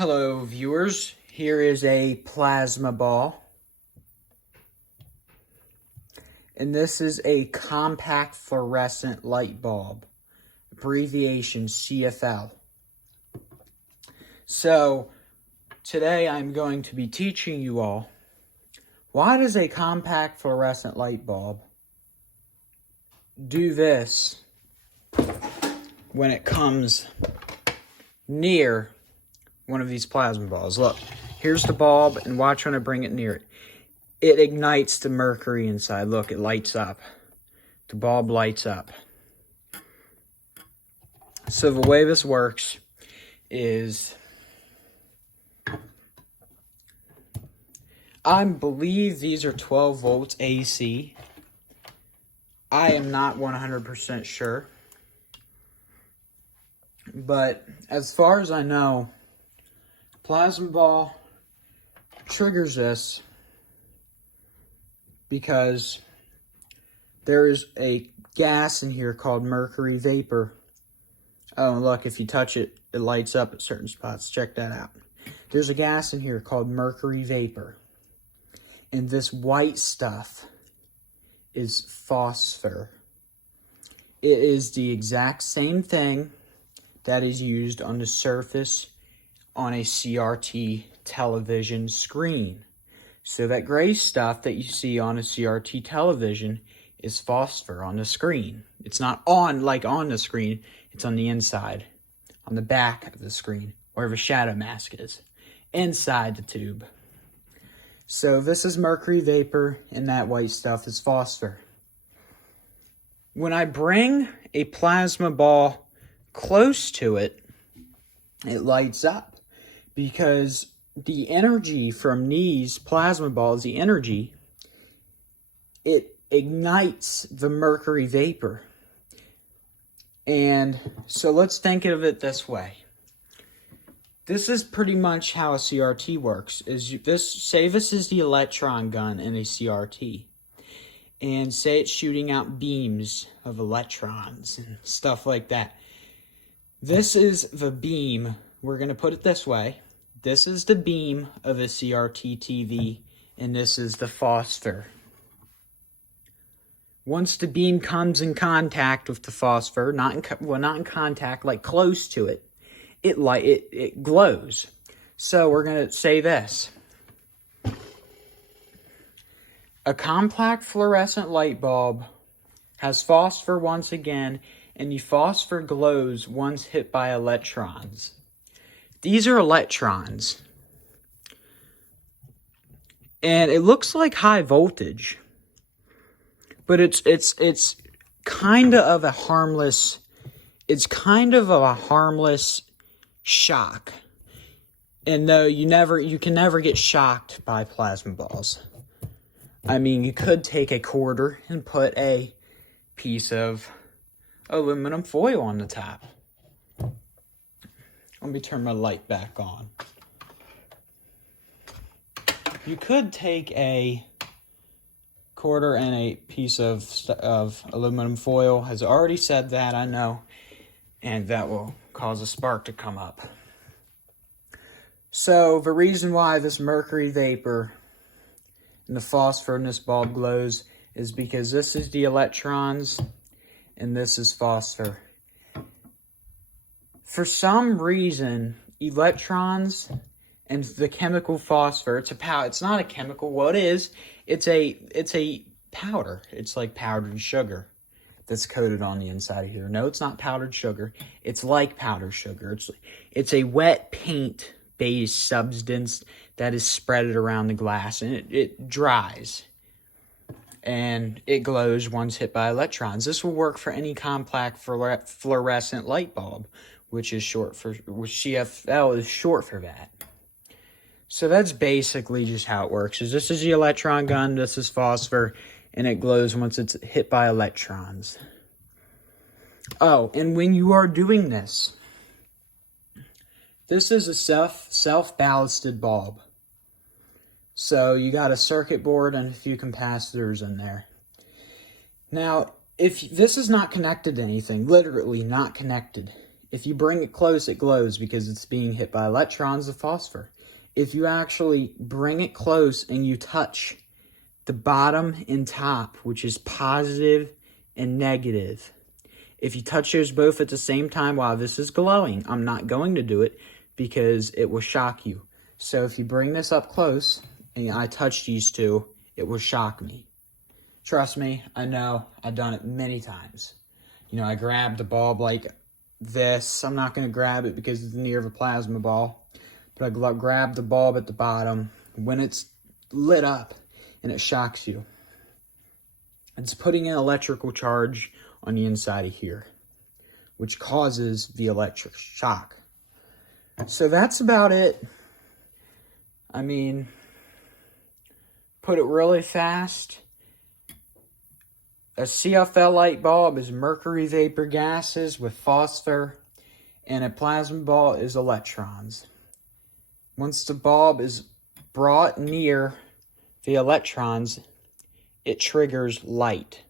Hello viewers, here is a plasma ball, and this is a compact fluorescent light bulb, abbreviation CFL. So today I'm going to be teaching you all, why does a compact fluorescent light bulb do this when it comes near one of these plasma balls. Look, here's the bulb, and watch when I bring it near it. It ignites the mercury inside. Look, it lights up. The bulb lights up. So the way this works is, I believe these are 12 volts AC. I am not 100% sure. But as far as I know, plasma ball triggers this because there is a gas in here called mercury vapor. Oh, look, if you touch it, it lights up at certain spots. Check that out. There's a gas in here called mercury vapor. And this white stuff is phosphor. It is the exact same thing that is used on the surface on a CRT television screen. So that gray stuff that you see on a CRT television is phosphor on the screen. It's not on the screen, it's on the inside, on the back of the screen, where the shadow mask is, inside the tube. So this is mercury vapor, and that white stuff is phosphor. When I bring a plasma ball close to it, it lights up. Because the energy from these plasma balls, it ignites the mercury vapor. And so let's think of it this way. This is pretty much how a CRT works. Say this is the electron gun in a CRT. And say it's shooting out beams of electrons and stuff like that. This is the beam. We're going to put it this way. This is the beam of a CRT TV, and this is the phosphor. Once the beam comes in contact with the phosphor, not in contact, like close to it, it glows. So we're going to say this. A compact fluorescent light bulb has phosphor once again, and the phosphor glows once hit by electrons. These are electrons. And it looks like high voltage. But it's kind of a harmless, shock. And though you can never get shocked by plasma balls. I mean, you could take a quarter and put a piece of aluminum foil on the top. Let me turn my light back on. You could take a quarter and a piece of aluminum foil. Has already said that, I know. And that will cause a spark to come up. So the reason why this mercury vapor and the phosphor in this bulb glows is because this is the electrons and this is phosphor. For some reason, electrons and the chemical phosphor, it's not a chemical, well it is, it's a powder. It's like powdered sugar that's coated on the inside of here. No, it's not powdered sugar. It's like powdered sugar. It's a wet paint-based substance that is spreaded around the glass, and it dries. And it glows once hit by electrons. This will work for any compact fluorescent light bulb, which CFL is short for that. So that's basically just how it works. This is the electron gun, this is phosphor, and it glows once it's hit by electrons. Oh, and when you are doing this is a self-ballasted bulb. So you got a circuit board and a few capacitors in there. Now, if this is not connected to anything, literally not connected, If you bring it close, it glows because it's being hit by electrons of phosphor. If you actually bring it close and you touch the bottom and top, which is positive and negative, if you touch those both at the same time while this is glowing, I'm not going to do it because it will shock you. So if you bring this up close and I touch these two, it will shock me. Trust me, I know, I've done it many times. You know, I grabbed the bulb like this. I'm not going to grab it because it's near the plasma ball. But I grab the bulb at the bottom when it's lit up and it shocks you. It's putting an electrical charge on the inside of here, which causes the electric shock. So that's about it. I mean, put it really fast. A CFL light bulb is mercury vapor gases with phosphor, and a plasma ball is electrons. Once the bulb is brought near the electrons, it triggers light,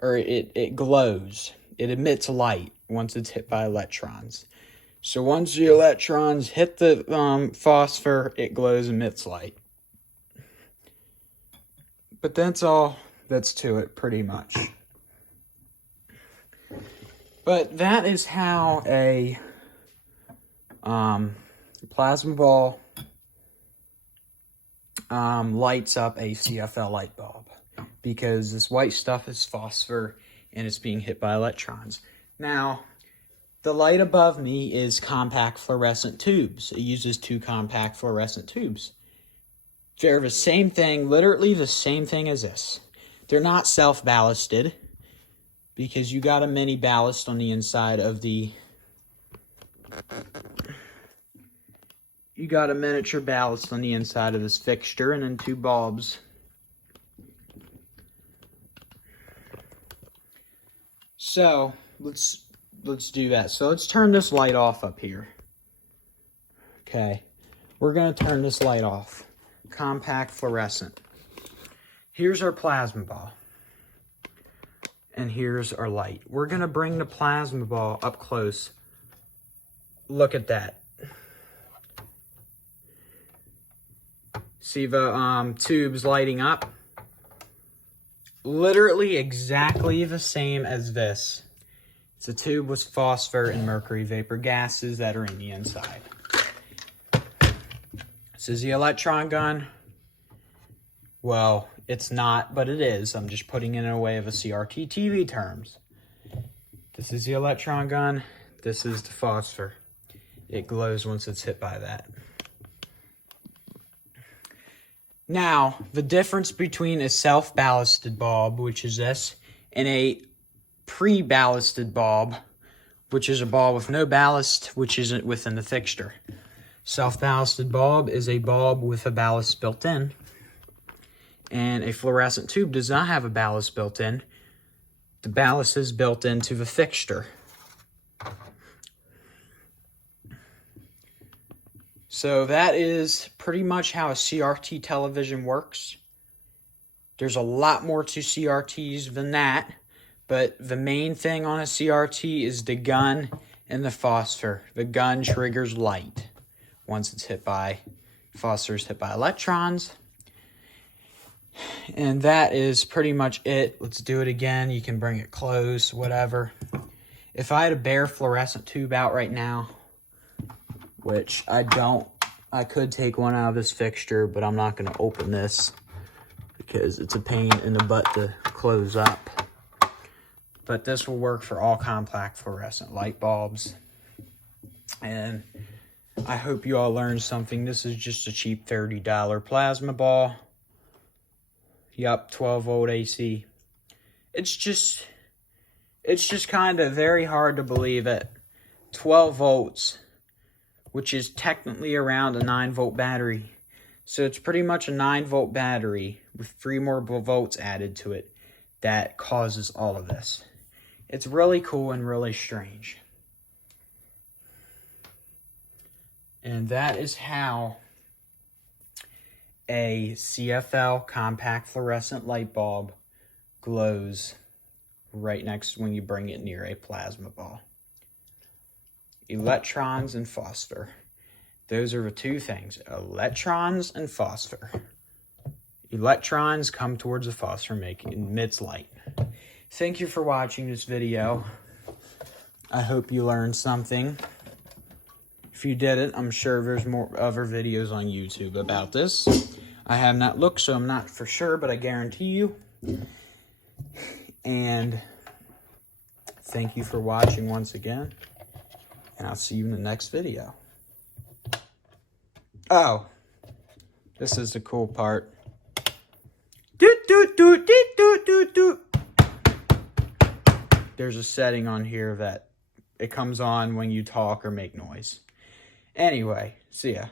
or it glows. It emits light once it's hit by electrons. So once the electrons hit the phosphor, it glows and emits light. But that's all that's to it, pretty much. But that is how a plasma ball lights up a CFL light bulb, because this white stuff is phosphor and it's being hit by electrons. Now, the light above me is compact fluorescent tubes. It uses 2 compact fluorescent tubes. They're the same thing, literally the same thing as this. They're not self-ballasted because you got a mini ballast on the inside of the... You got a miniature ballast on the inside of this fixture and then 2 bulbs. So, let's do that. So let's turn this light off up here. Okay, we're going to turn this light off. Compact fluorescent. Here's our plasma ball. And here's our light. We're going to bring the plasma ball up close. Look at that. See the tubes lighting up? Literally exactly the same as this. It's a tube with phosphor and mercury vapor gases that are in the inside. This is the electron gun. Well, it's not, but it is. I'm just putting it in a way of a CRT TV terms. This is the electron gun. This is the phosphor. It glows once it's hit by that. Now, the difference between a self-ballasted bulb, which is this, and a pre-ballasted bulb, which is a bulb with no ballast, which isn't within the fixture. Self-ballasted bulb is a bulb with a ballast built in, and a fluorescent tube does not have a ballast built in. The ballast is built into the fixture. So that is pretty much how a CRT television works. There's a lot more to CRTs than that, but the main thing on a CRT is the gun and the phosphor. The gun triggers light once it's hit by, phosphor is hit by electrons. And that is pretty much it. Let's do it again. You can bring it close, whatever. If I had a bare fluorescent tube out right now, which I don't, I could take one out of this fixture, but I'm not going to open this because it's a pain in the butt to close up. But this will work for all compact fluorescent light bulbs. And I hope you all learned something. This is just a cheap $30 plasma ball. Yup, 12 volt AC. It's just kind of very hard to believe at 12 volts, which is technically around a 9 volt battery. So it's pretty much a 9 volt battery with 3 more volts added to it that causes all of this. It's really cool and really strange. And that is how a CFL compact fluorescent light bulb glows right next when you bring it near a plasma ball. Electrons and phosphor. Those are the two things. Electrons and phosphor. Electrons come towards the phosphor, emits light. Thank you for watching this video. I hope you learned something. If you didn't, I'm sure there's more other videos on YouTube about this. I have not looked, so I'm not for sure, but I guarantee you. And thank you for watching once again. And I'll see you in the next video. Oh, this is the cool part. There's a setting on here that it comes on when you talk or make noise. Anyway, see ya.